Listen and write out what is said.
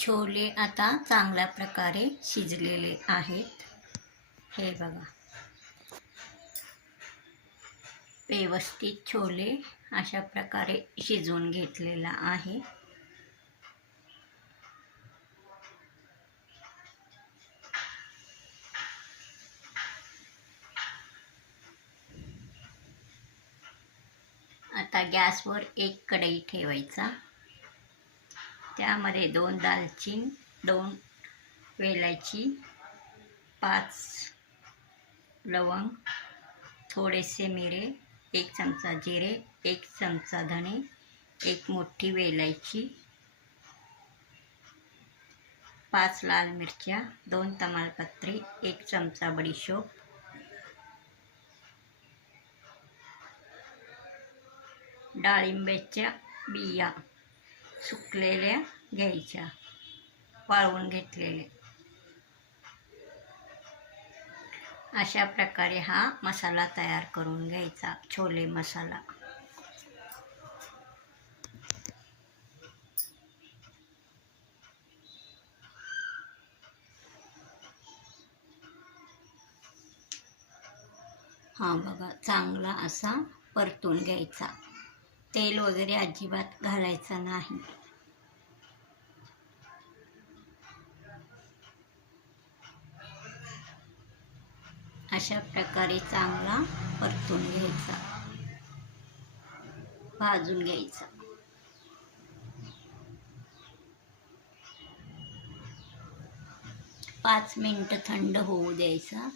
छोले आता चांगल्या प्रकारे शिजलेले आहेत. हे बघा, व्यवस्थित छोले अशा प्रकारे शिजवून घेतलेला आहे. आता गॅसवर एक कढई ठेवायचा. त्यामध्ये 2 दालचीन, 2 वेलायची, 5 लवंग, थोडेसे मिरे, 1 चमचा जिरे, 1 चमचा धणे, 1 मोठी वेलायची, 5 लाल मिरच्या, 2 तमालपत्री, 1 चमचा बडीशोप, डाळिंब्याच्या बिया सुकलेल्या घ्यायच्या, वाळवून घेतलेले. अशा प्रकारे हा मसाला तयार करून घ्यायचा, छोले मसाला. हा बघा, चांगला असा परतून घ्यायचा. तेल वगैरे अजिबात घालायचं नाही. अशा प्रकारे चांगला परतून घ्यायचा, भाजून घ्यायचा. पाच मिनिटं थंड होऊ द्यायचा.